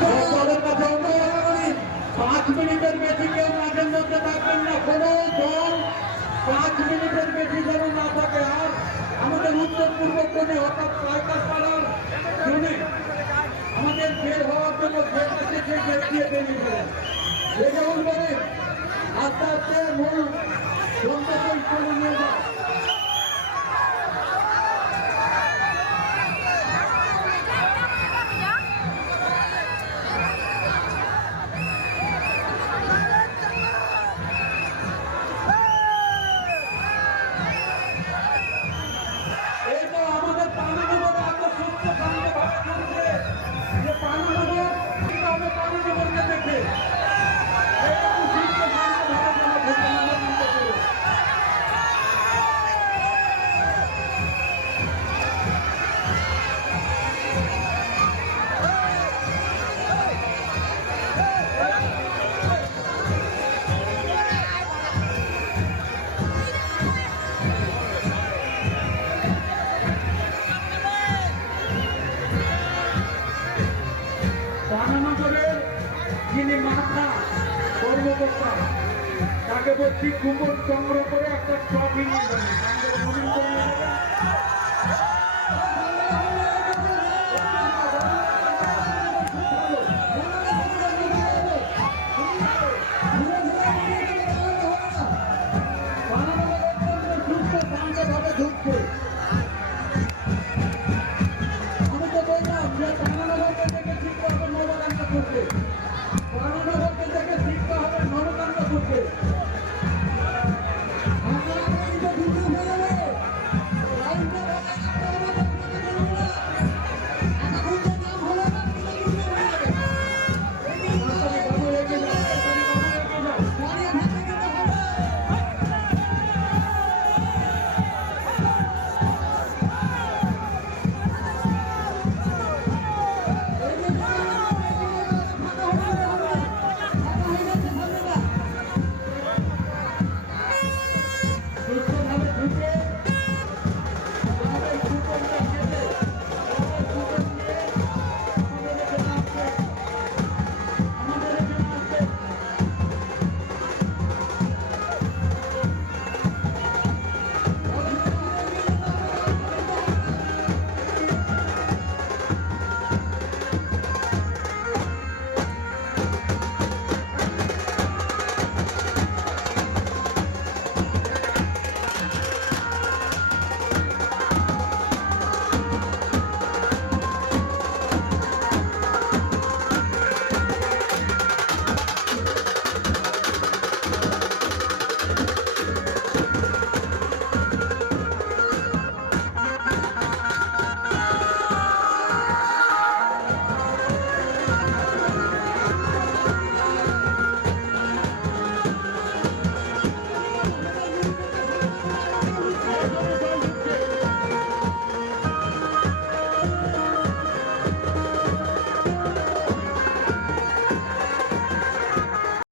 দলের কাছে অনুরোধ করি 5 মিনিটের বেশি কেউ মাঠের মধ্যে থাকবেন না। কোনো দল 5 মিনিটের বেশি যেন না থাকে। আর আমাদের উত্তর পূর্ব কোণে হঠাৎ পাইকার পাড়ার শুনে আমাদের বের হওয়ার জন্য গেট আছে, সেই গেট দিয়ে বেরিয়ে গেলেন। যে যেমন করে আস্তে আস্তে মূল গন্তব্যস্থলে নিয়ে যায়। যিনি মাথা কর্মকর্তা তাকে বলছি কুপন সংগ্রহ করে একটা ট্রফি নিয়ে যাবেন।